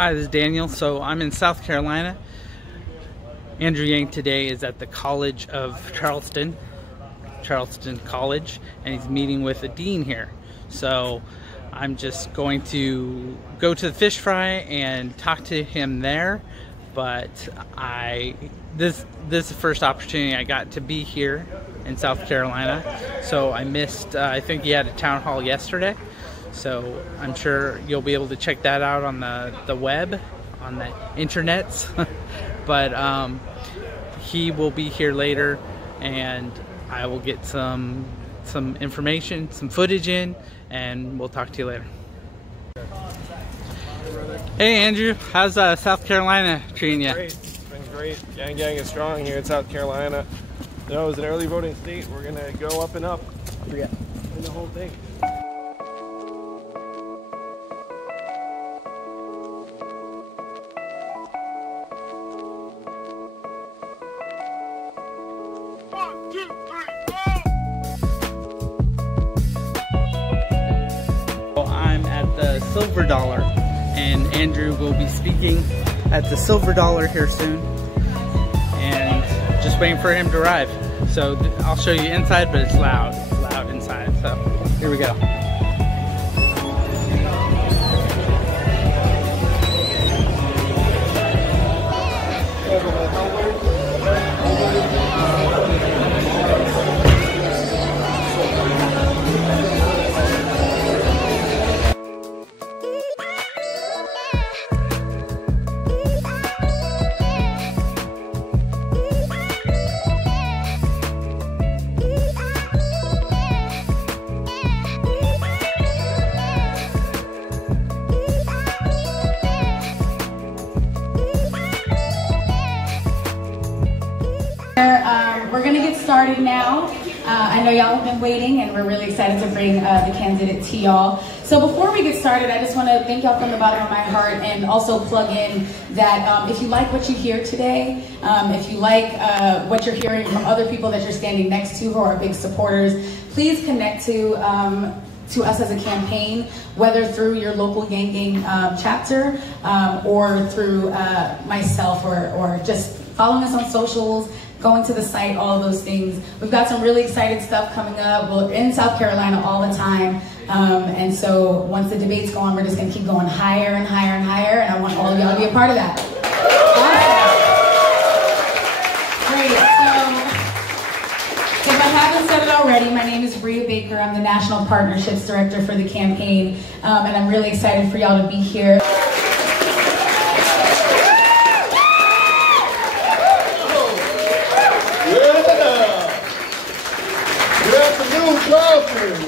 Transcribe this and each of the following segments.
Hi, this is Daniel. So I'm in South Carolina. Andrew Yang today is at the College of Charleston College, and he's meeting with the dean here. So I'm just going to go to the fish fry and talk to him there. But this is the first opportunity I got to be here in South Carolina. So I missed, I think he had a town hall yesterday. So I'm sure you'll be able to check that out on the web, on the internets. But he will be here later, and I will get some information, some footage in, and we'll talk to you later. Hey Andrew, how's South Carolina treating you? Great, it's been great. Gang is strong here in South Carolina. You know, it was an early voting state. We're gonna go up and up. Yeah. In the whole thing. I'm at the Silver Dollar, and Andrew will be speaking at the Silver Dollar here soon, and just waiting for him to arrive. So I'll show you inside, but it's loud inside. So here we go. We're going to get started now. I know y'all have been waiting, and we're really excited to bring the candidate to y'all. So before we get started, I just want to thank y'all from the bottom of my heart, and also plug in that if you like what you hear today, if you like what you're hearing from other people that you're standing next to who are big supporters, please connect to us as a campaign, whether through your local Yang Gang chapter or through myself, or just following us on socials, going to the site, all of those things. We've got some really exciting stuff coming up. We're in South Carolina all the time. And so once the debates go on, we're just gonna keep going higher and higher and higher, and I want all of y'all to be a part of that. Awesome. Great, so if I haven't said it already, my name is Bria Baker. I'm the National Partnerships Director for the campaign, and I'm really excited for y'all to be here.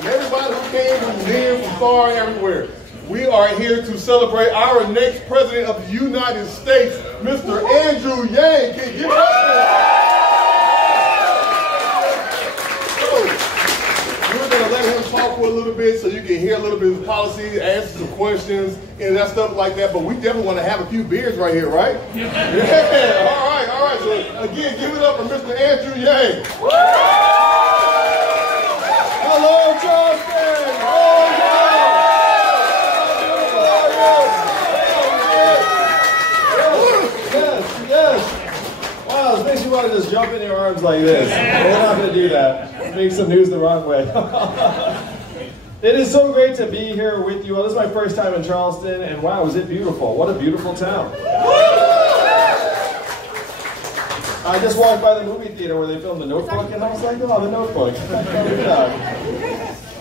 Everybody who came from near, from far, everywhere. We are here to celebrate our next president of the United States, Mr. Andrew Yang. Can you give it up? So, we're going to let him talk for a little bit so you can hear a little bit of his policy, answer some questions, and that stuff like that. But we definitely want to have a few beers right here, right? Yeah. All right. So, again, give it up for Mr. Andrew Yang. Hello, Charleston! Yes. Wow, it makes you want to just jump in your arms like this. We're not going to do that. Make some news the wrong way. It is so great to be here with you all. This is my first time in Charleston, and wow, is it beautiful. What a beautiful town. I just walked by the movie theater where they filmed The Notebook, and I was like, oh, The Notebook.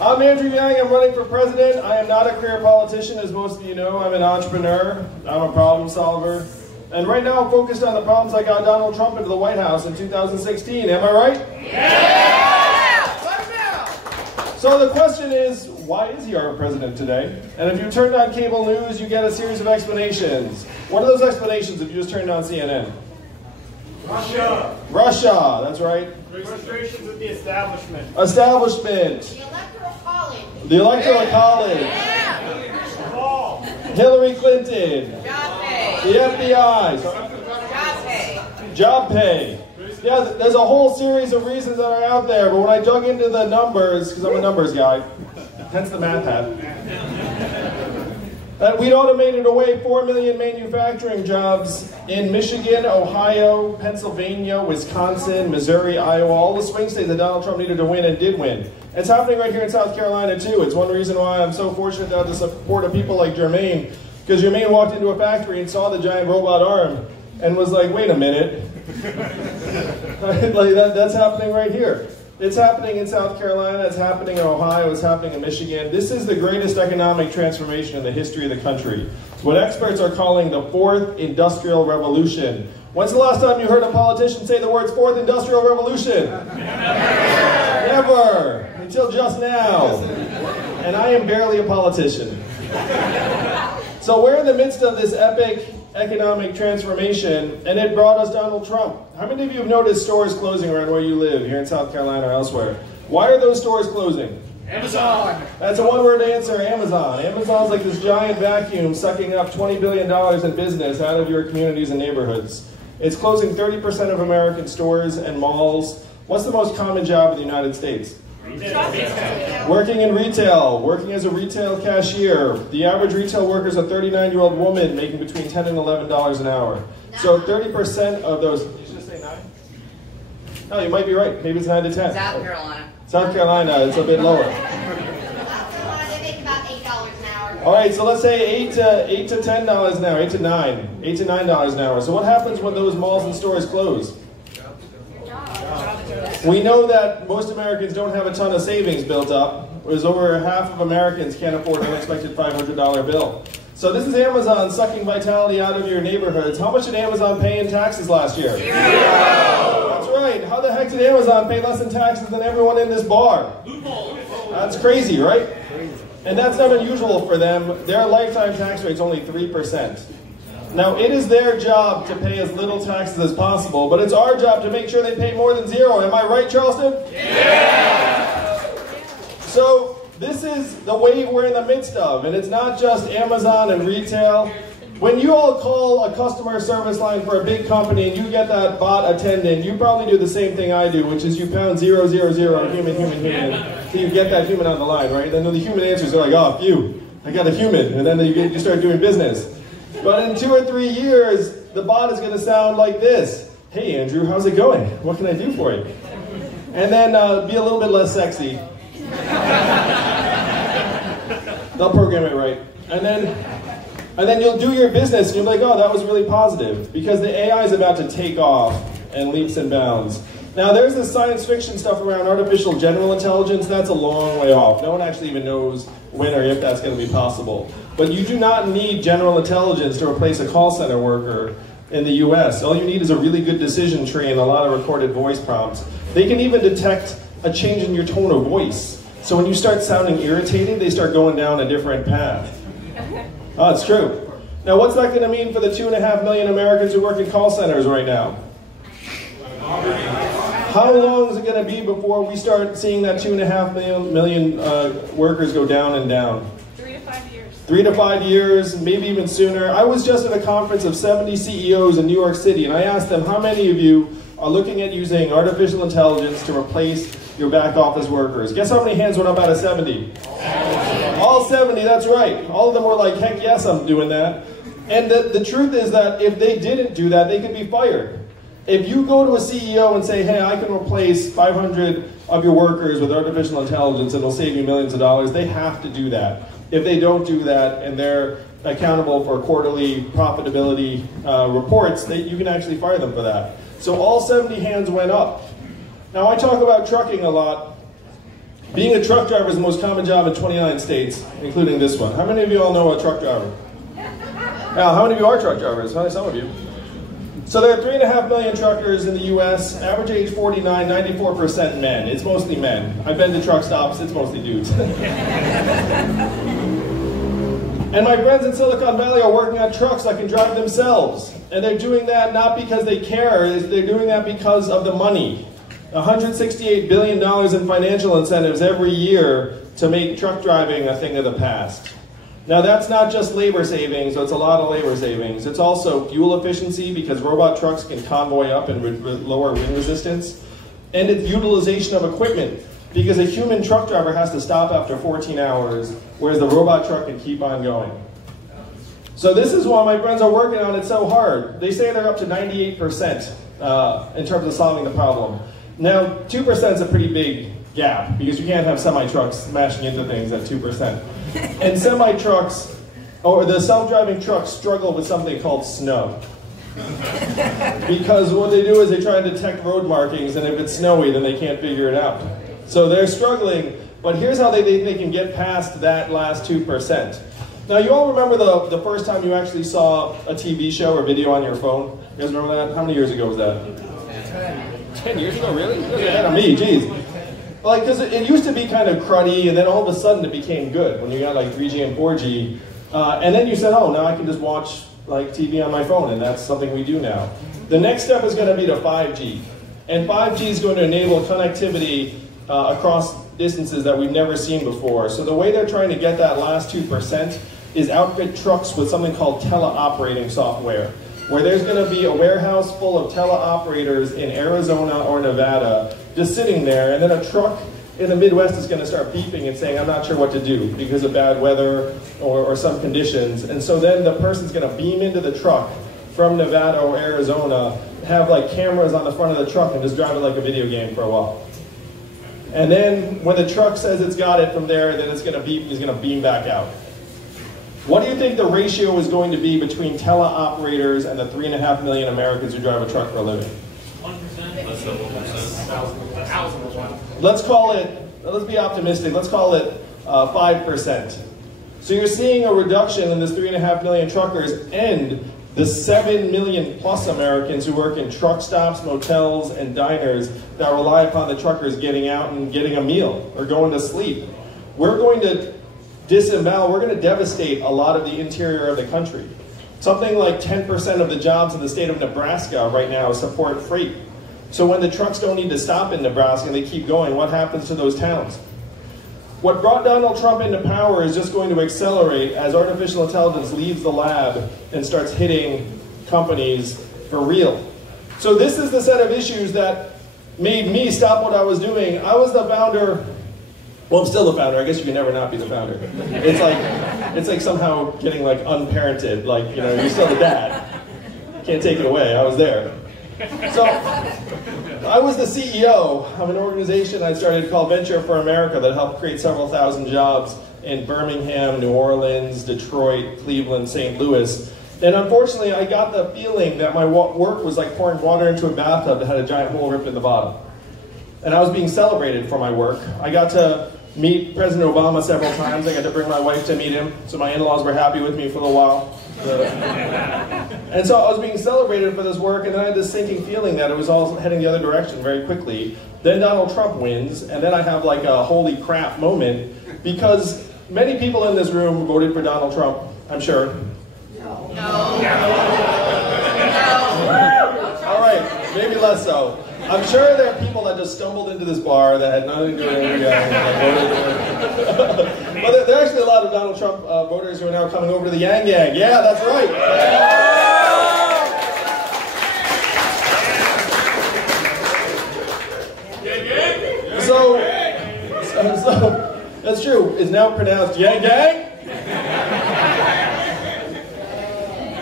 I'm Andrew Yang. I'm running for president. I am not a career politician, as most of you know. I'm an entrepreneur. I'm a problem solver. And right now I'm focused on the problems that got Donald Trump into the White House in 2016. Am I right? Yeah! So the question is, why is he our president today? And if you turned on cable news, you get a series of explanations. What are those explanations if you just turned on CNN? Russia, that's right. Frustrations with the establishment. Establishment. The Electoral College. The Electoral College. Yeah. Ball. Hillary Clinton. Job pay. The FBI. Job pay. Job pay. Yeah, there's a whole series of reasons that are out there, but when I dug into the numbers, because I'm a numbers guy, hence the math hat. That we'd automated away 4 million manufacturing jobs in Michigan, Ohio, Pennsylvania, Wisconsin, Missouri, Iowa, all the swing states that Donald Trump needed to win and did win. It's happening right here in South Carolina too. It's one reason why I'm so fortunate to have the support of people like Jermaine, because Jermaine walked into a factory and saw the giant robot arm and was like, wait a minute. Like that's happening right here. It's happening in South Carolina, it's happening in Ohio, it's happening in Michigan. This is the greatest economic transformation in the history of the country. It's what experts are calling the fourth industrial revolution. When's the last time you heard a politician say the words fourth industrial revolution? Never. Until just now. And I am barely a politician. So we're in the midst of this epic economic transformation, and it brought us Donald Trump. How many of you have noticed stores closing around where you live, here in South Carolina or elsewhere? Why are those stores closing? Amazon. That's a one-word answer, Amazon. Amazon's like this giant vacuum sucking up $20 billion in business out of your communities and neighborhoods. It's closing 30% of American stores and malls. What's the most common job in the United States? Working in retail, working as a retail cashier. The average retail worker is a 39-year-old woman making between $10 and $11 an hour. So 30% of those... Did you just say 9? No, you might be right. Maybe it's 9 to 10. South Carolina. South Carolina, it's a bit lower. South Carolina, they make about $8 an hour. All right, so let's say $8 to $10 an hour, $8 to $9 an hour. So what happens when those malls and stores close? We know that most Americans don't have a ton of savings built up, whereas over half of Americans can't afford an unexpected $500 bill. So this is Amazon sucking vitality out of your neighborhoods. How much did Amazon pay in taxes last year? 0! That's right. How the heck did Amazon pay less in taxes than everyone in this bar? That's crazy, right? And that's not unusual for them. Their lifetime tax rate's only 3%. Now, it is their job to pay as little taxes as possible, but it's our job to make sure they pay more than 0. Am I right, Charleston? Yeah! So, this is the wave we're in the midst of, and it's not just Amazon and retail. When you all call a customer service line for a big company and you get that bot attendant, you probably do the same thing I do, which is you pound 000, human, so you get that human on the line, right? Then the human answers are like, oh, phew, I got a human, and then you start doing business. But in 2 or 3 years, the bot is going to sound like this. Hey, Andrew, how's it going? What can I do for you? And then be a little bit less sexy. They'll program it right. And then you'll do your business, and you'll be like, oh, that was really positive. Because the AI is about to take off and leaps and bounds. Now, there's this science fiction stuff around artificial general intelligence. That's a long way off. No one actually even knows when or if that's going to be possible. But you do not need general intelligence to replace a call center worker in the US. All you need is a really good decision tree and a lot of recorded voice prompts. They can even detect a change in your tone of voice. So when you start sounding irritated, they start going down a different path. Oh, it's true. Now, what's that going to mean for the 2.5 million Americans who work in call centers right now? How long is it going to be before we start seeing that 2.5 million workers go down and down? 3 to 5 years. 3 to 5 years, maybe even sooner. I was just at a conference of 70 CEOs in New York City, and I asked them, how many of you are looking at using artificial intelligence to replace your back office workers? Guess how many hands went up out of 70? All 70, that's right. All of them were like, heck yes, I'm doing that. And the truth is that if they didn't do that, they could be fired. If you go to a CEO and say, hey, I can replace 500 of your workers with artificial intelligence and it'll save you millions of dollars, they have to do that. If they don't do that and they're accountable for quarterly profitability reports, you can actually fire them for that. So all 70 hands went up. Now, I talk about trucking a lot. Being a truck driver is the most common job in 29 states, including this one. How many of you all know a truck driver? Now, how many of you are truck drivers? Some of you. So there are 3.5 million truckers in the US, average age 49, 94% men. It's mostly men. I've been to truck stops, it's mostly dudes. And my friends in Silicon Valley are working on trucks that can drive themselves. And they're doing that not because they care, they're doing that because of the money. $168 billion in financial incentives every year to make truck driving a thing of the past. Now, that's not just labor savings, so it's a lot of labor savings. It's also fuel efficiency, because robot trucks can convoy up and lower wind resistance. And it's utilization of equipment, because a human truck driver has to stop after 14 hours, whereas the robot truck can keep on going. So this is why my friends are working on it so hard. They say they're up to 98% in terms of solving the problem. Now, 2% is a pretty big gap because you can't have semi-trucks smashing into things at 2%. And semi-trucks, or the self-driving trucks, struggle with something called snow. Because what they do is they try to detect road markings, and if it's snowy, then they can't figure it out. So they're struggling, but here's how they can get past that last 2%. Now, you all remember the first time you actually saw a TV show or video on your phone? You guys remember that? How many years ago was that? 10 years ago, really? Yeah, me, geez. Like, because it used to be kind of cruddy, and then all of a sudden it became good when you got like 3G and 4G. And then you said, oh, now I can just watch like TV on my phone, and that's something we do now. The next step is going to be to 5G. And 5G is going to enable connectivity across distances that we've never seen before. So the way they're trying to get that last 2% is outfit trucks with something called teleoperating software, where there's going to be a warehouse full of teleoperators in Arizona or Nevada just sitting there, and then a truck in the Midwest is going to start beeping and saying, I'm not sure what to do because of bad weather or some conditions. And so then the person's going to beam into the truck from Nevada or Arizona, have like cameras on the front of the truck and just drive it like a video game for a while. And then when the truck says it's got it from there, then it's going to beep and it's going to beam back out. What do you think the ratio is going to be between teleoperators and the 3.5 million Americans who drive a truck for a living? 1%? Less than 1%. Let's call it, let's be optimistic, let's call it 5%. So you're seeing a reduction in this 3.5 million truckers and the 7 million plus Americans who work in truck stops, motels, and diners that rely upon the truckers getting out and getting a meal or going to sleep. We're going to disembowel, we're going to devastate a lot of the interior of the country. Something like 10% of the jobs in the state of Nebraska right now support freight. So when the trucks don't need to stop in Nebraska and they keep going, what happens to those towns? What brought Donald Trump into power is just going to accelerate as artificial intelligence leaves the lab and starts hitting companies for real. So this is the set of issues that made me stop what I was doing. I was the founder, well, I'm still the founder. I guess you can never not be the founder. It's like somehow getting like unparented, like, you know, you're still the dad. Can't take it away, I was there. So, I was the CEO of an organization I started called Venture for America that helped create several thousand jobs in Birmingham, New Orleans, Detroit, Cleveland, St. Louis. And unfortunately, I got the feeling that my work was like pouring water into a bathtub that had a giant hole ripped in the bottom. And I was being celebrated for my work. I got to meet President Obama several times. I got to bring my wife to meet him, so my in-laws were happy with me for a little while. And so I was being celebrated for this work, and then I had this sinking feeling that it was all heading the other direction very quickly. Then Donald Trump wins, and then I have like a holy crap moment, because many people in this room voted for Donald Trump, I'm sure. No. All right, maybe less so. I'm sure there are people that just stumbled into this bar that had nothing to do with it. But there are actually a lot of Donald Trump voters who are now coming over to the Yang Gang. Yeah, that's right. So that's true. It's now pronounced Yang Gang.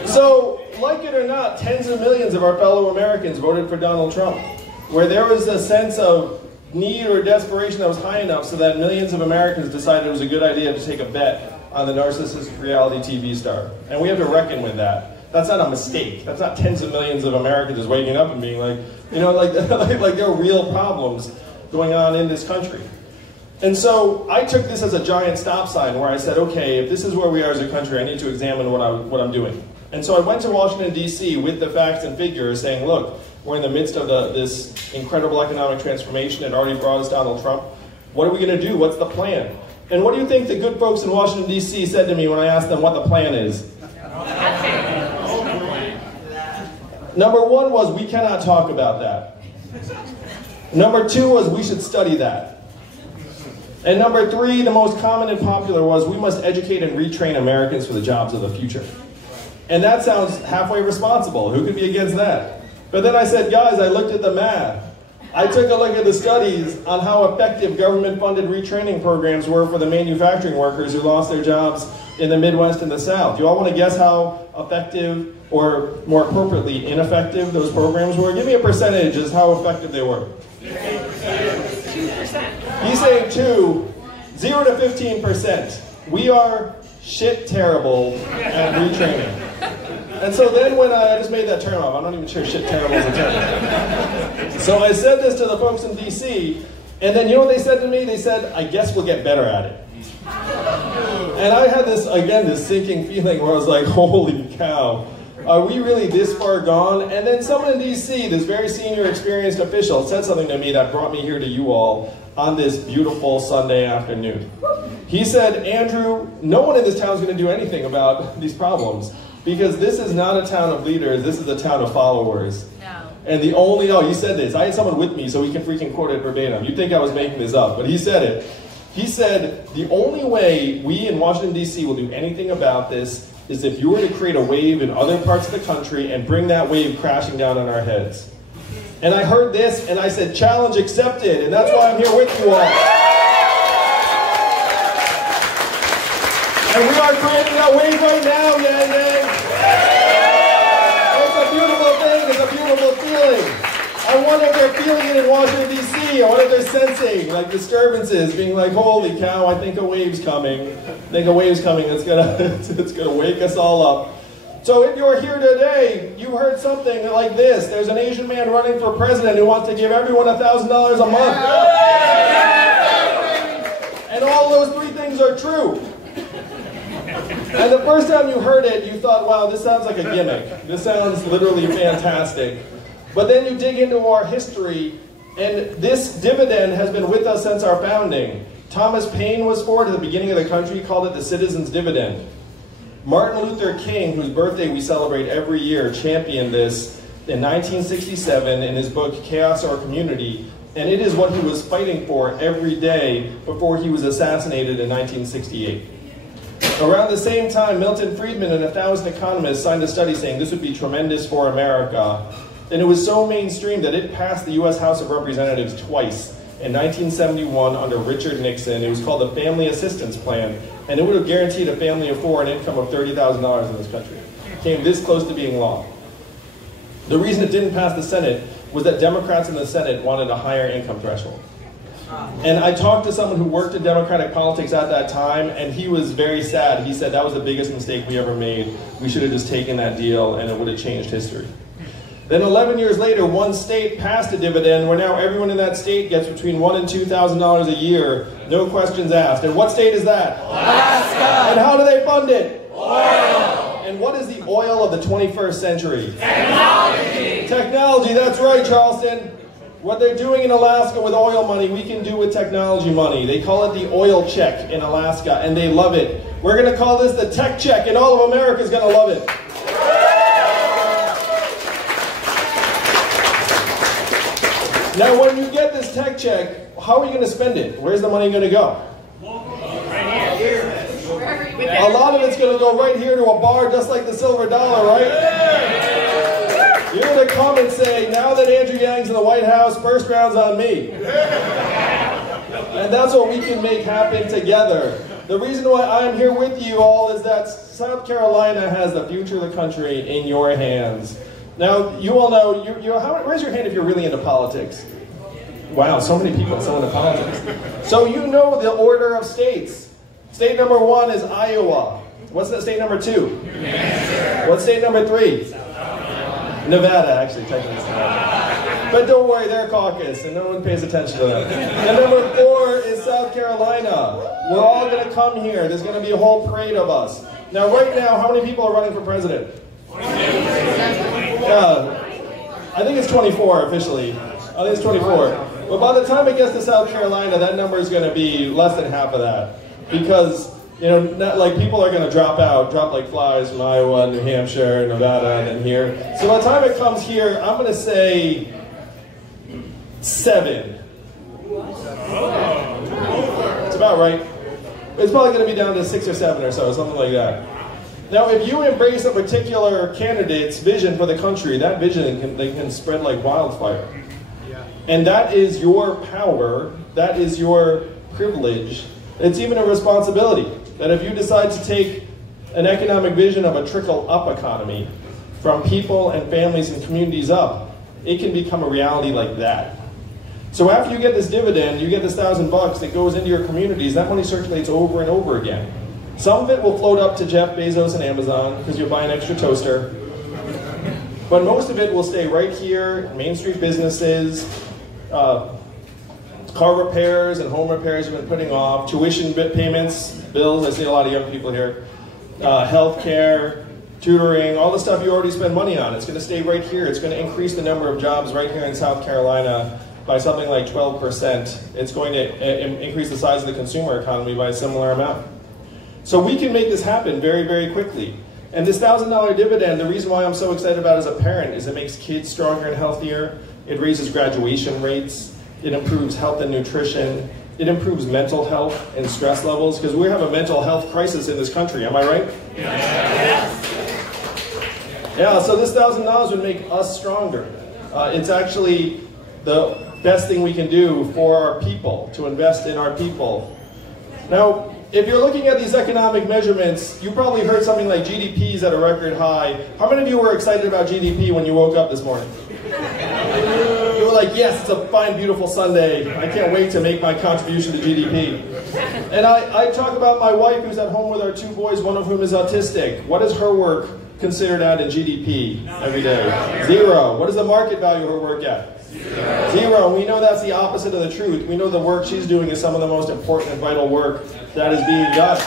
So, like it or not, tens of millions of our fellow Americans voted for Donald Trump, where there was a sense of need or desperation that was high enough so that millions of Americans decided it was a good idea to take a bet on the narcissistic reality TV star. And we have to reckon with that. That's not a mistake. That's not tens of millions of Americans just waking up and being like, you know, like there are real problems going on in this country. And so I took this as a giant stop sign where I said, okay, if this is where we are as a country, I need to examine what I'm doing. And so I went to Washington, D.C. with the facts and figures saying, look, we're in the midst of this incredible economic transformation. It already brought us Donald Trump. What are we going to do? What's the plan? And what do you think the good folks in Washington, D.C. said to me when I asked them what the plan is? Number one was, we cannot talk about that. Number two was, we should study that. And number three, the most common and popular, was, we must educate and retrain Americans for the jobs of the future. And that sounds halfway responsible. Who could be against that? But then I said, guys, I looked at the math. I took a look at the studies on how effective government-funded retraining programs were for the manufacturing workers who lost their jobs in the Midwest and the South. You all want to guess how effective, or more appropriately, ineffective those programs were? Give me a percentage as how effective they were. 2%. He's saying 2, 0 to 15%. We are shit terrible at retraining. And so then when I just made that term up, I'm not even sure shit terrible is a term. So I said this to the folks in DC, and then you know what they said to me? They said, I guess we'll get better at it. And I had this, again, this sinking feeling where I was like, holy cow, are we really this far gone? And then someone in DC, this very senior experienced official, said something to me that brought me here to you all on this beautiful Sunday afternoon. He said, Andrew, no one in this town is going to do anything about these problems, because this is not a town of leaders, this is a town of followers. No. And the only, oh, he said this, I had someone with me so he can freaking quote it verbatim. You'd think I was making this up, but he said it. He said, the only way we in Washington, D.C. will do anything about this is if you were to create a wave in other parts of the country and bring that wave crashing down on our heads. And I heard this and I said, challenge accepted, and that's why I'm here with you all. And we are creating that wave right now, Yang Yang. It's a beautiful thing, it's a beautiful feeling. I wonder if they're feeling it in Washington, D.C. I wonder if they're sensing, like, disturbances, being like, holy cow, I think a wave's coming. I think a wave's coming that's gonna wake us all up. So if you're here today, you heard something like this. There's an Asian man running for president who wants to give everyone $1,000 a month. And all those three things are true. And the first time you heard it, you thought, wow, this sounds like a gimmick. This sounds literally fantastic. But then you dig into our history, and this dividend has been with us since our founding. Thomas Paine was for it at the beginning of the country, called it the citizen's dividend. Martin Luther King, whose birthday we celebrate every year, championed this in 1967 in his book, Chaos or Community, and it is what he was fighting for every day before he was assassinated in 1968. Around the same time, Milton Friedman and 1,000 economists signed a study saying this would be tremendous for America. And it was so mainstream that it passed the U.S. House of Representatives twice. In 1971, under Richard Nixon, it was called the Family Assistance Plan, and it would have guaranteed a family of 4 an income of $30,000 in this country. It came this close to being law. The reason it didn't pass the Senate was that Democrats in the Senate wanted a higher income threshold. And I talked to someone who worked in Democratic politics at that time, and he was very sad. He said that was the biggest mistake we ever made. We should have just taken that deal, and it would have changed history. Then 11 years later, one state passed a dividend where now everyone in that state gets between $1,000 and $2,000 a year, no questions asked. And what state is that? Alaska. And how do they fund it? Oil. And what is the oil of the 21st century? Technology. Technology, that's right, Charleston. What they're doing in Alaska with oil money, we can do with technology money. They call it the oil check in Alaska, and they love it. We're going to call this the tech check, and all of America is going to love it. Now, when you get this tech check, how are you going to spend it? Where's the money going to go? Right here. A lot of it's going to go right here to a bar just like the silver dollar, right? You're going to come and say, now that Andrew Yang's in the White House, first round's on me. And that's what we can make happen together. The reason why I'm here with you all is that South Carolina has the future of the country in your hands. Now, you all know, raise your hand if you're really into politics. Wow, so many people so into politics. So you know the order of states. State number 1 is Iowa. What's that state number 2? What's state number 3? Nevada, actually, technically it's Nevada. But don't worry, they're caucus, and no one pays attention to that. And number 4 is South Carolina. We're all going to come here. There's going to be a whole parade of us. Now, right now, how many people are running for president? I think it's 24 officially. I think it's 24. But by the time it gets to South Carolina, that number is going to be less than half of that. Because, you know, like people are going to drop like flies from Iowa, New Hampshire, Nevada, and then here. So by the time it comes here, I'm going to say 7. It's about right. It's probably going to be down to 6 or 7 or so, something like that. Now, if you embrace a particular candidate's vision for the country, that vision can spread like wildfire. And that is your power, that is your privilege. It's even a responsibility that if you decide to take an economic vision of a trickle-up economy from people and families and communities up, it can become a reality like that. So after you get this dividend, you get this $1,000 that goes into your communities, that money circulates over and over again. Some of it will float up to Jeff Bezos and Amazon because you'll buy an extra toaster. But most of it will stay right here, Main Street businesses, car repairs and home repairs you've been putting off, tuition payments, bills, I see a lot of young people here, healthcare, tutoring, all the stuff you already spend money on. It's going to stay right here. It's going to increase the number of jobs right here in South Carolina by something like 12%. It's going to increase the size of the consumer economy by a similar amount. So we can make this happen very, very quickly. And this $1,000 dividend, the reason why I'm so excited about it as a parent is it makes kids stronger and healthier. It raises graduation rates. It improves health and nutrition. It improves mental health and stress levels, because we have a mental health crisis in this country, am I right? Yes. Yeah, so this $1,000 would make us stronger. It's actually the best thing we can do for our people, to invest in our people. Now, if you're looking at these economic measurements, you probably heard something like GDP's at a record high. How many of you were excited about GDP when you woke up this morning? You were like, yes, it's a fine, beautiful Sunday. I can't wait to make my contribution to GDP. And I talk about my wife who's at home with our 2 boys, one of whom is autistic. What is her work considered at in GDP every day? 0. What is the market value of her work at? 0. We know that's the opposite of the truth. We know the work she's doing is some of the most important and vital work that is being done.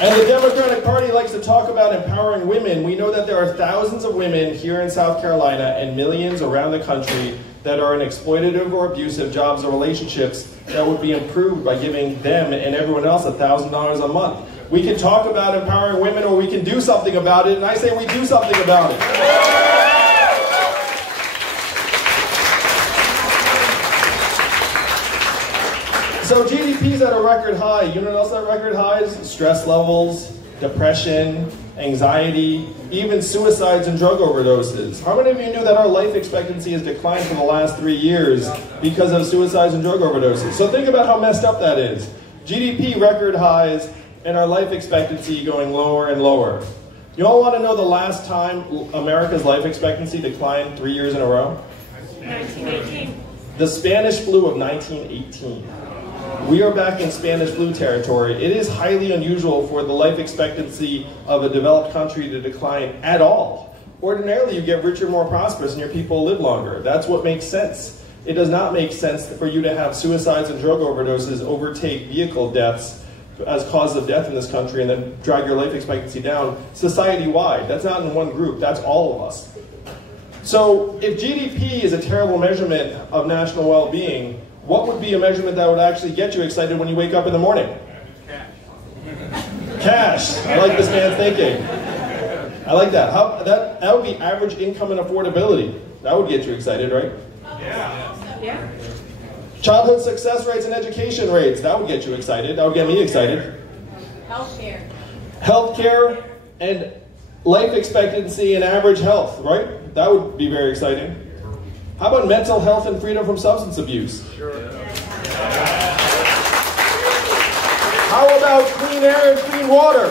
And the Democratic Party likes to talk about empowering women. We know that there are thousands of women here in South Carolina and millions around the country that are in exploitative or abusive jobs or relationships that would be improved by giving them and everyone else $1,000 a month. We can talk about empowering women, or we can do something about it, and I say we do something about it. So GDP's at a record high. You know what else at record highs? Stress levels, depression, anxiety, even suicides and drug overdoses. How many of you knew that our life expectancy has declined for the last 3 years because of suicides and drug overdoses? So think about how messed up that is. GDP record highs, and our life expectancy going lower and lower. You all want to know the last time America's life expectancy declined 3 years in a row? 1918. The Spanish flu of 1918. We are back in Spanish flu territory. It is highly unusual for the life expectancy of a developed country to decline at all. Ordinarily, you get richer, more prosperous, and your people live longer. That's what makes sense. It does not make sense for you to have suicides and drug overdoses overtake vehicle deaths as causes of death in this country and then drag your life expectancy down society-wide. That's not in one group, that's all of us. So if GDP is a terrible measurement of national well-being, what would be a measurement that would actually get you excited when you wake up in the morning? Cash. I like this man's thinking. I like that. That would be average income and affordability. That would get you excited, right? Yeah. Childhood success rates and education rates. That would get you excited. That would get me excited. Healthcare. Healthcare and life expectancy and average health, right? That would be very exciting. How about mental health and freedom from substance abuse? Sure. How about clean air and clean water?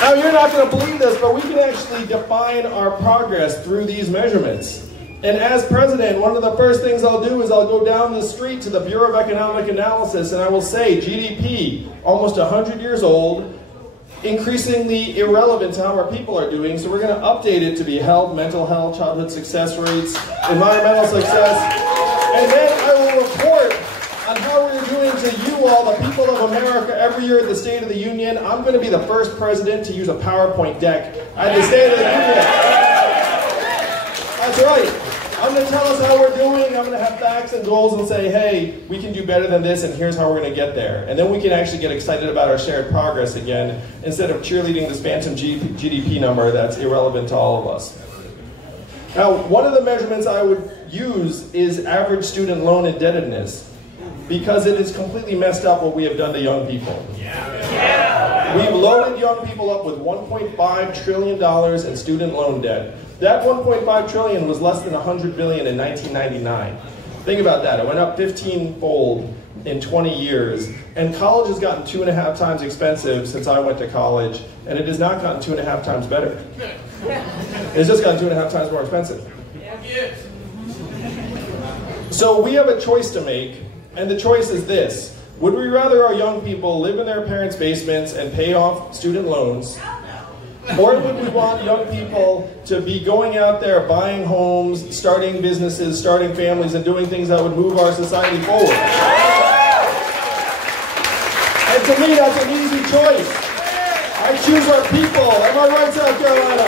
Now, you're not going to believe this, but we can actually define our progress through these measurements. And as president, one of the first things I'll do is I'll go down the street to the Bureau of Economic Analysis and I will say, GDP, almost 100 years old, increasingly irrelevant to how our people are doing, so we're going to update it to be health, mental health, childhood success rates, environmental success, and then I will report on how we're doing to you all, the people of America, every year at the State of the Union. I'm going to be the first president to use a PowerPoint deck at the State of the Union. That's right. I'm going to tell us how we're doing. I'm going to have facts and goals and say, hey, we can do better than this, and here's how we're going to get there. And then we can actually get excited about our shared progress again, instead of cheerleading this phantom GDP number that's irrelevant to all of us. Now, one of the measurements I would use is average student loan indebtedness, because it is completely messed up what we have done to young people. We've loaded young people up with $1.5 trillion in student loan debt. That $1.5 trillion was less than $100 billion in 1999. Think about that. It went up 15-fold in 20 years. And college has gotten 2.5 times expensive since I went to college, and it has not gotten 2.5 times better. It's just gotten 2.5 times more expensive. So we have a choice to make, and the choice is this. Would we rather our young people live in their parents' basements and pay off student loans? Or would we want young people to be going out there, buying homes, starting businesses, starting families, and doing things that would move our society forward? And to me, that's an easy choice. I choose our people. Am I right, South Carolina?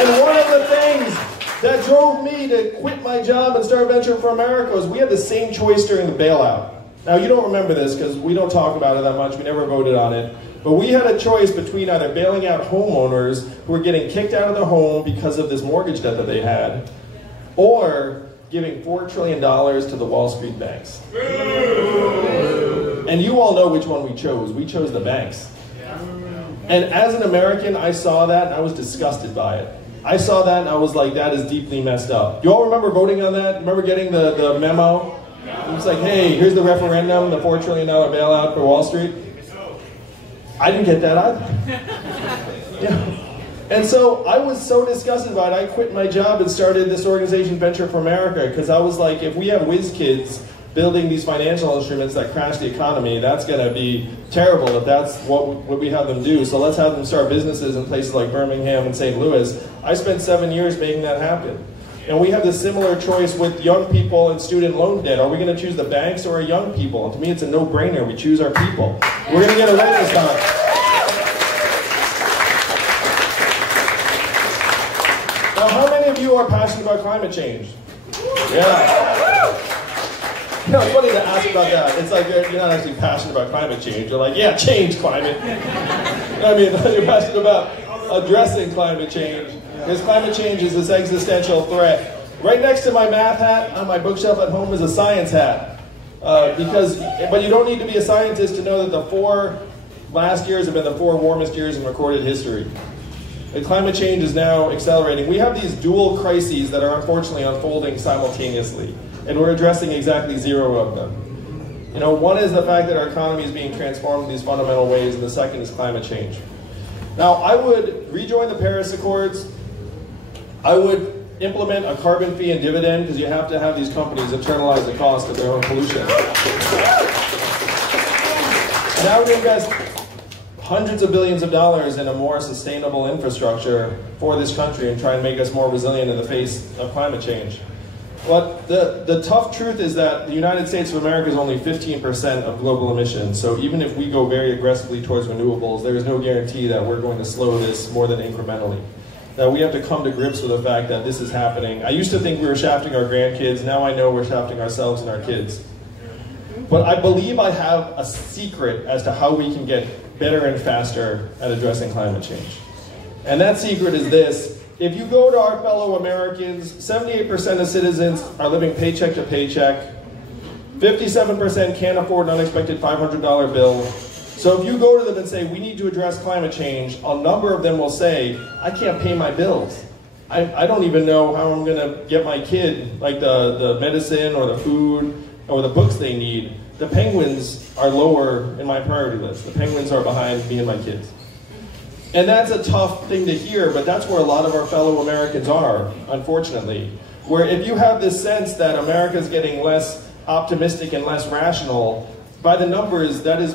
And one of the things that drove me to quit my job and start Venture for America was we had the same choice during the bailout. Now, you don't remember this because we don't talk about it that much. We never voted on it. But we had a choice between either bailing out homeowners who were getting kicked out of their home because of this mortgage debt that they had, or giving $4 trillion to the Wall Street banks. And you all know which one we chose. We chose the banks. And as an American, I saw that and I was disgusted by it. I saw that and I was like, that is deeply messed up. You all remember voting on that? Remember getting the memo? It was like, hey, here's the referendum, the $4 trillion bailout for Wall Street. I didn't get that either. Yeah. And so I was so disgusted by it, I quit my job and started this organization, Venture for America, because I was like, if we have whiz kids building these financial instruments that crash the economy, that's going to be terrible if that's what we have them do. So let's have them start businesses in places like Birmingham and St. Louis. I spent 7 years making that happen. And we have this similar choice with young people and student loan debt. Are we going to choose the banks or our young people? And to me, it's a no-brainer. We choose our people. We're going to get it right this time. Now, how many of you are passionate about climate change? Yeah. You know, it's funny to ask about that. It's like you're not actually passionate about climate change. You're like, yeah, change climate. You know what I mean? You're passionate about addressing climate change. Because climate change is this existential threat. Right next to my math hat on my bookshelf at home is a science hat. But you don't need to be a scientist to know that the 4 last years have been the 4 warmest years in recorded history. And climate change is now accelerating. We have these dual crises that are unfortunately unfolding simultaneously. And we're addressing exactly 0 of them. You know, one is the fact that our economy is being transformed in these fundamental ways, and the second is climate change. Now, I would rejoin the Paris Accords. I would implement a carbon fee and dividend, because you have to have these companies internalize the cost of their own pollution. And I would invest hundreds of billions of dollars in a more sustainable infrastructure for this country and try and make us more resilient in the face of climate change. But the tough truth is that the United States of America is only 15% of global emissions. So even if we go very aggressively towards renewables, there is no guarantee that we're going to slow this more than incrementally. That we have to come to grips with the fact that this is happening. I used to think we were shafting our grandkids. Now I know we're shafting ourselves and our kids. But I believe I have a secret as to how we can get better and faster at addressing climate change. And that secret is this. If you go to our fellow Americans, 78% of citizens are living paycheck to paycheck. 57% can't afford an unexpected $500 bill. So if you go to them and say, we need to address climate change, a number of them will say, I can't pay my bills. I don't even know how I'm going to get my kid, like the medicine or the food or the books they need. The penguins are lower in my priority list. The penguins are behind me and my kids. And that's a tough thing to hear, but that's where a lot of our fellow Americans are, unfortunately. Where if you have this sense that America's getting less optimistic and less rational, by the numbers, that is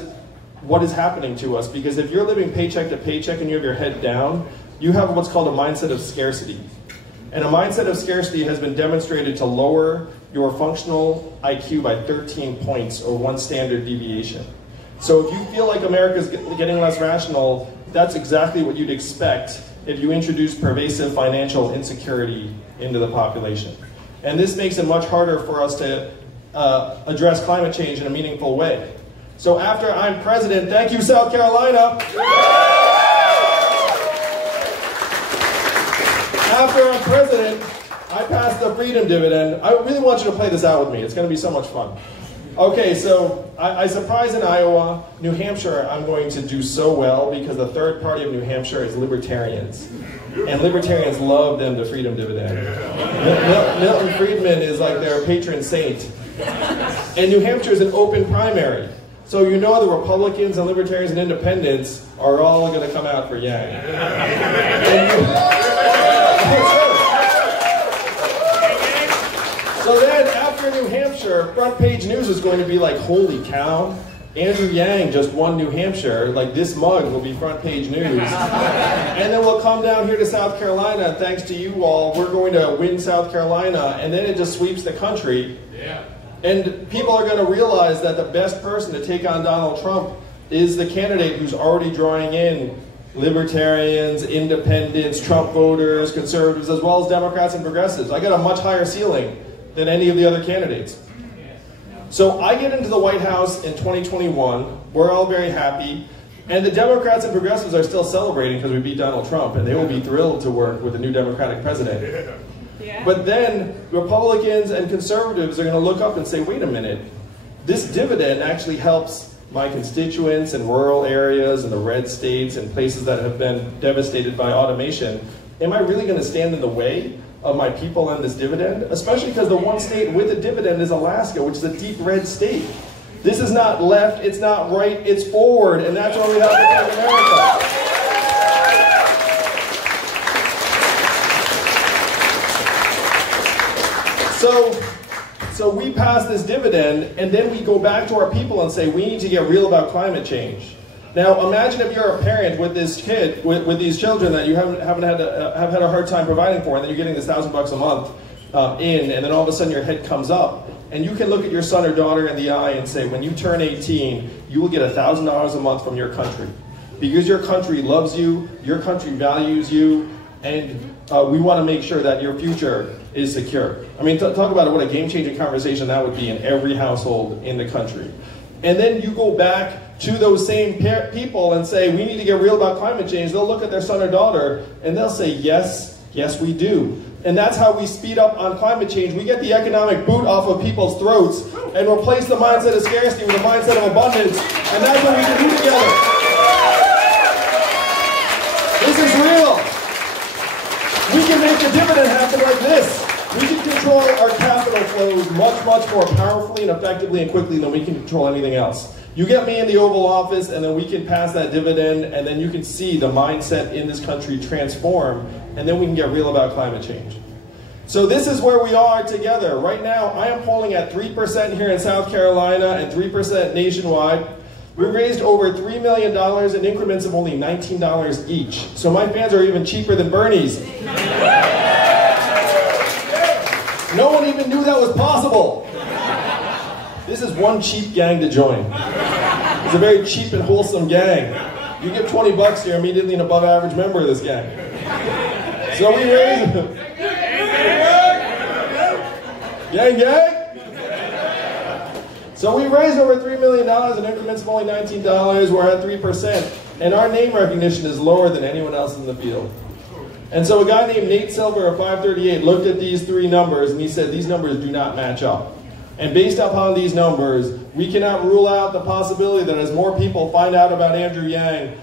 what is happening to us. Because if you're living paycheck to paycheck and you have your head down, you have what's called a mindset of scarcity. And a mindset of scarcity has been demonstrated to lower your functional IQ by 13 points, or 1 standard deviation. So if you feel like America's getting less rational, that's exactly what you'd expect if you introduce pervasive financial insecurity into the population. And this makes it much harder for us to address climate change in a meaningful way. So after I'm president, thank you, South Carolina. After I'm president, I pass the freedom dividend. I really want you to play this out with me. It's going to be so much fun. Okay, so I surprised in Iowa. New Hampshire, I'm going to do so well because the third party of New Hampshire is libertarians. And libertarians love them the freedom dividend. Milton Friedman is like their patron saint. And New Hampshire is an open primary. So you know the Republicans and libertarians and independents are all going to come out for Yang. So then, after New Hampshire, front page news is going to be like, holy cow, Andrew Yang just won New Hampshire. Like, this mug will be front page news. And then we'll come down here to South Carolina, and thanks to you all, we're going to win South Carolina, and then it just sweeps the country. Yeah. And people are going to realize that the best person to take on Donald Trump is the candidate who's already drawing in libertarians, independents, Trump voters, conservatives, as well as Democrats and progressives. I got a much higher ceiling than any of the other candidates. So I get into the White House in 2021. We're all very happy. And the Democrats and progressives are still celebrating because we beat Donald Trump, and they will be thrilled to work with a new Democratic president. Yeah. But then Republicans and conservatives are going to look up and say, wait a minute, this dividend actually helps my constituents in rural areas and the red states and places that have been devastated by automation. Am I really going to stand in the way of my people and this dividend? Especially because the one state with a dividend is Alaska, which is a deep red state. This is not left, it's not right, it's forward, and that's why we have to protect America. So we pass this dividend, and then we go back to our people and say, we need to get real about climate change. Now, imagine if you're a parent with this kid, with these children that you have had a hard time providing for, and then you're getting this $1,000 a month and then all of a sudden your head comes up, and you can look at your son or daughter in the eye and say, when you turn 18, you will get $1,000 a month from your country. Because your country loves you, your country values you, and we want to make sure that your future is secure. I mean, talk about what a game-changing conversation that would be in every household in the country. And then you go back to those same people and say, we need to get real about climate change. They'll look at their son or daughter and they'll say, yes, yes we do. And that's how we speed up on climate change. We get the economic boot off of people's throats and replace the mindset of scarcity with a mindset of abundance. And that's what we can do together. This is real. We can make the dividend happen like this. We can control our capital flows much, much more powerfully and effectively and quickly than we can control anything else. You get me in the Oval Office, and then we can pass that dividend, and then you can see the mindset in this country transform, and then we can get real about climate change. So this is where we are together. Right now, I am polling at 3% here in South Carolina and 3% nationwide. We raised over $3 million in increments of only $19 each. So my fans are even cheaper than Bernie's. No one even knew that was possible. This is one cheap gang to join. It's a very cheap and wholesome gang. You give $20, you're immediately an above average member of this gang. So we raised... Gang, gang? So we raised over $3 million in increments of only $19. We're at 3%. And our name recognition is lower than anyone else in the field. And so a guy named Nate Silver of 538 looked at these three numbers and he said, these numbers do not match up. And based upon these numbers, we cannot rule out the possibility that as more people find out about Andrew Yang,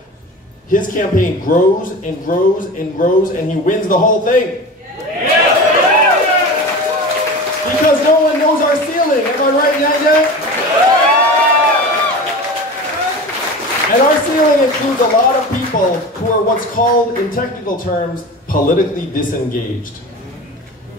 his campaign grows and grows and grows and he wins the whole thing. Because no one knows our ceiling. Am I right, Yang Yang? And our ceiling includes a lot of people who are what's called, in technical terms, politically disengaged.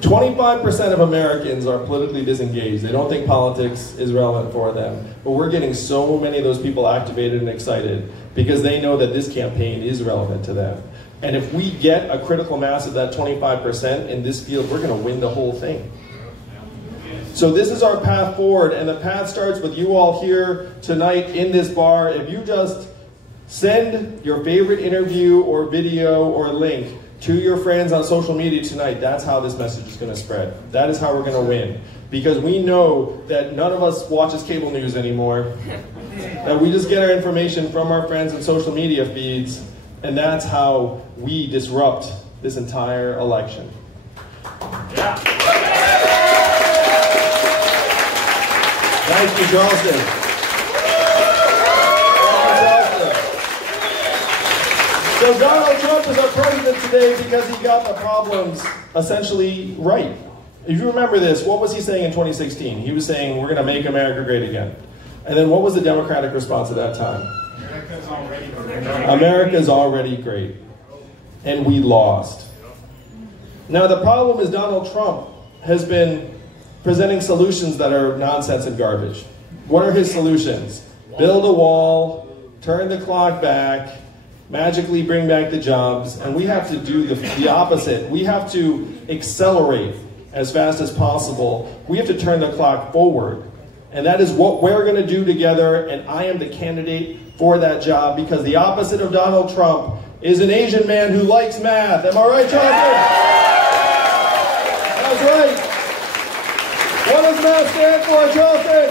25% of Americans are politically disengaged. They don't think politics is relevant for them. But we're getting so many of those people activated and excited because they know that this campaign is relevant to them. And if we get a critical mass of that 25% in this field, we're going to win the whole thing. So this is our path forward, and the path starts with you all here tonight in this bar. If you just send your favorite interview or video or link to your friends on social media tonight, that's how this message is going to spread. That is how we're going to win. Because we know that none of us watches cable news anymore. That we just get our information from our friends and social media feeds, and that's how we disrupt this entire election. Thank you, Charleston. So Donald Trump is our president today because he got the problems essentially right. If you remember this, what was he saying in 2016? He was saying, we're going to make America great again. And then what was the Democratic response at that time? America's already great. America's already great. And we lost. Now the problem is Donald Trump has been presenting solutions that are nonsense and garbage. What are his solutions? Build a wall, turn the clock back, magically bring back the jobs, and we have to do the opposite. We have to accelerate as fast as possible. We have to turn the clock forward. And that is what we're going to do together, and I am the candidate for that job because the opposite of Donald Trump is an Asian man who likes math. Am I right, Jonathan? That's right. What does math stand for, Jonathan?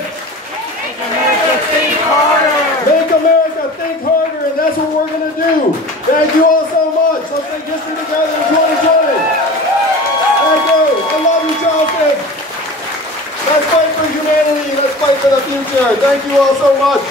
Make America think harder. Make America think harder, and that's what we're going to do. Thank you all so much. Let's make history together in 2020. Thank you. I love you, Charleston. Let's fight for humanity. Let's fight for the future. Thank you all so much.